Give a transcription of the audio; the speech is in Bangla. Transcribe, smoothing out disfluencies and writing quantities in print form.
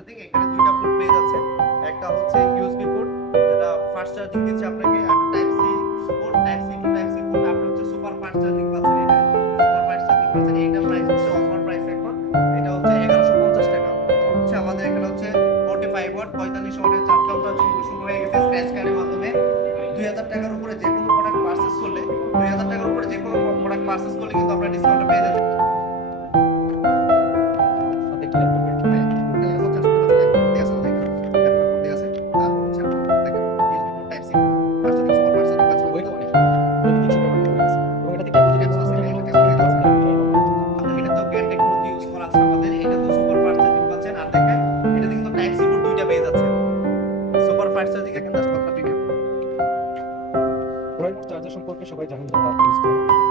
চার্জিং, এখানে দুইটা পোর্ট পেয়ে যাচ্ছেন। একটা হচ্ছে ইউএসবি পোর্ট যেটা ফাস্ট চার্জিং দিচ্ছে আপনাকে, আর type C port, type C to type C port. আপনি হচ্ছে সুপার ফাস্ট চার্জিং পাচ্ছেন। এটা সুপার ফাস্ট চার্জিং পাচ্ছেন। এইটা প্রাইস হচ্ছে অফার প্রাইস এখন, এটা হচ্ছে 1150 টাকা। হচ্ছে আমাদের এখানে হচ্ছে 45 ওয়াট 45 ওয়াটের চার্জার আমরা শুরু হয়ে গেছে স্ক্র্যাচ কার্ডের মাধ্যমে। 2000 টাকার উপরে যে কোনো প্রোডাক্ট পারচেজ করলে, 2000 টাকার উপরে যে কোনো প্রোডাক্ট পারচেজ করলে কিন্তু আমরা ডিসকাউন্ট পেয়ে যাচ্ছি। চার্জার সম্পর্কে সবাই জানেন যারা ইউজ করে।